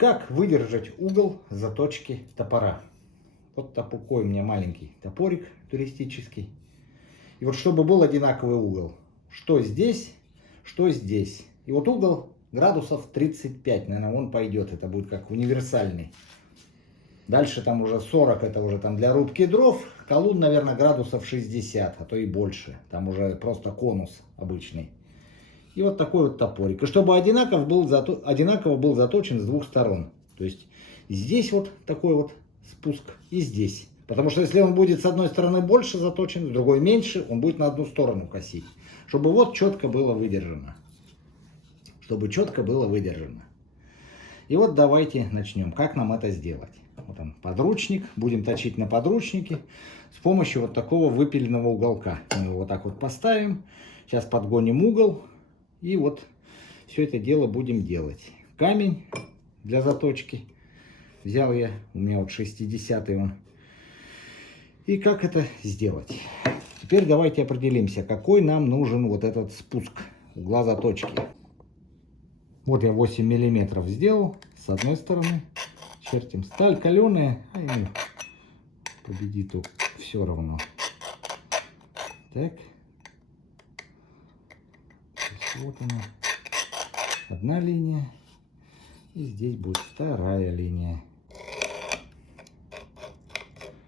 Как выдержать угол заточки топора? Вот такой у меня маленький топорик туристический. И вот чтобы был одинаковый угол. Что здесь, что здесь. И вот угол градусов 35, наверное, он пойдет. Это будет как универсальный. Дальше там уже 40, это уже там для рубки дров. Колун, наверное, градусов 60, а то и больше. Там уже просто конус обычный. И вот такой вот топорик. И чтобы одинаково был заточен с двух сторон. То есть здесь вот такой вот спуск и здесь. Потому что если он будет с одной стороны больше заточен, с другой меньше, он будет на одну сторону косить. Чтобы вот четко было выдержано. Чтобы четко было выдержано. И вот давайте начнем. Как нам это сделать? Вот он, подручник. Будем точить на подручнике с помощью вот такого выпиленного уголка. Мы его вот так вот поставим. Сейчас подгоним угол. И вот все это дело будем делать. Камень для заточки взял я. У меня вот 60-й он. И как это сделать? Теперь давайте определимся, какой нам нужен вот этот спуск угла заточки. Вот я 8 миллиметров сделал с одной стороны. Чертим. Сталь каленая, а ему победит все равно. Так. Вот она. Одна линия. И здесь будет вторая линия.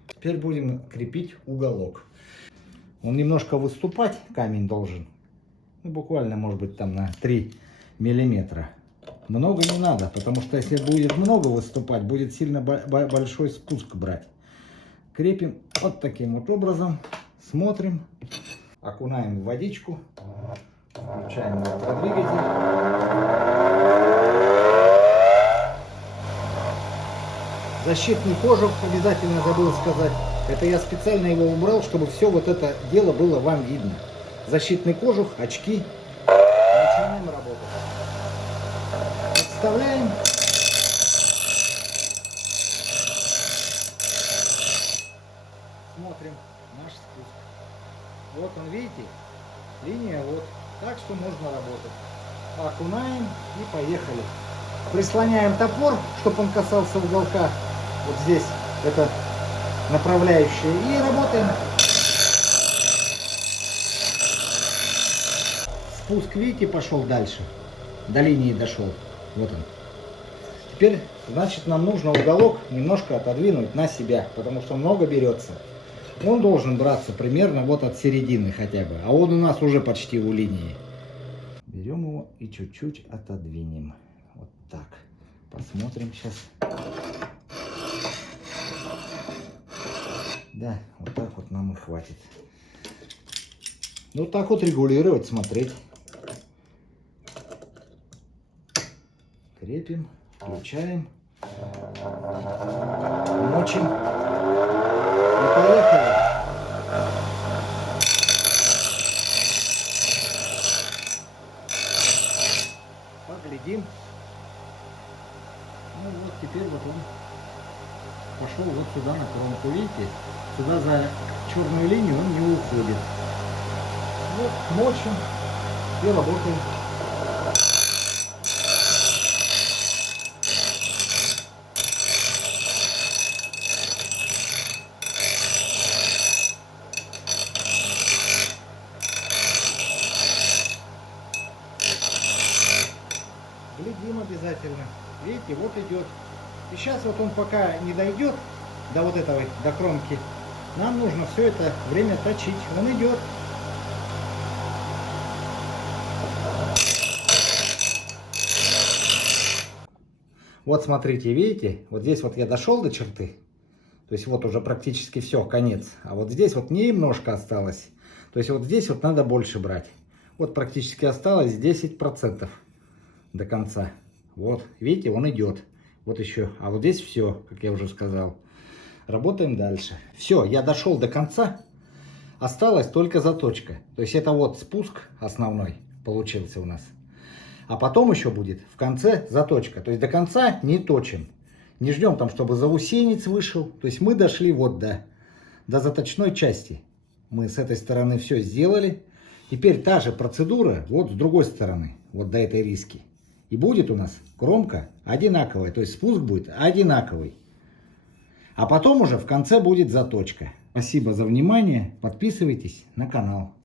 Теперь будем крепить уголок. Он немножко выступать, камень должен. Ну, буквально, может быть, там на 3 миллиметра. Много не надо, потому что если будет много выступать, будет сильно большой спуск брать. Крепим вот таким вот образом. Смотрим. Окунаем в водичку. Включаем электродвигатель. Защитный кожух обязательно забыл сказать. Это я специально его убрал, чтобы все вот это дело было вам видно. Защитный кожух, очки. Начинаем работать. Вставляем. Смотрим наш спуск. Вот он, видите? Линия вот. Так что можно работать. Окунаем и поехали. Прислоняем топор, чтобы он касался уголка. Вот здесь это направляющая. И работаем. Спуск, видите, пошел дальше. До линии дошел. Вот он. Теперь, значит, нам нужно уголок немножко отодвинуть на себя, потому что много берется. Он должен браться примерно вот от середины хотя бы. А он у нас уже почти у линии. Берем его и чуть-чуть отодвинем. Вот так. Посмотрим сейчас. Да, вот так вот нам и хватит. Вот так вот регулировать, смотреть. Крепим, включаем, мочим и поехали. Поглядим. Ну вот теперь вот он пошел вот сюда на кромку, видите? Сюда за черную линию он не уходит. Вот мочим и работаем. Глядим обязательно. Видите, вот идет. И сейчас вот он пока не дойдет до вот этого, до кромки, нам нужно все это время точить. Он идет. Вот смотрите, видите, вот здесь вот я дошел до черты. То есть вот уже практически все, конец. А вот здесь вот немножко осталось. То есть вот здесь вот надо больше брать. Вот практически осталось 10% до конца. Вот, видите, он идет. Вот еще. А вот здесь все, как я уже сказал. Работаем дальше. Все, я дошел до конца. Осталась только заточка. То есть это вот спуск основной получился у нас. А потом еще будет в конце заточка. То есть до конца не точим. Не ждем там, чтобы заусенец вышел. То есть мы дошли вот до заточной части. Мы с этой стороны все сделали. Теперь та же процедура вот с другой стороны. Вот до этой риски. И будет у нас кромка одинаковая, то есть спуск будет одинаковый. А потом уже в конце будет заточка. Спасибо за внимание, подписывайтесь на канал.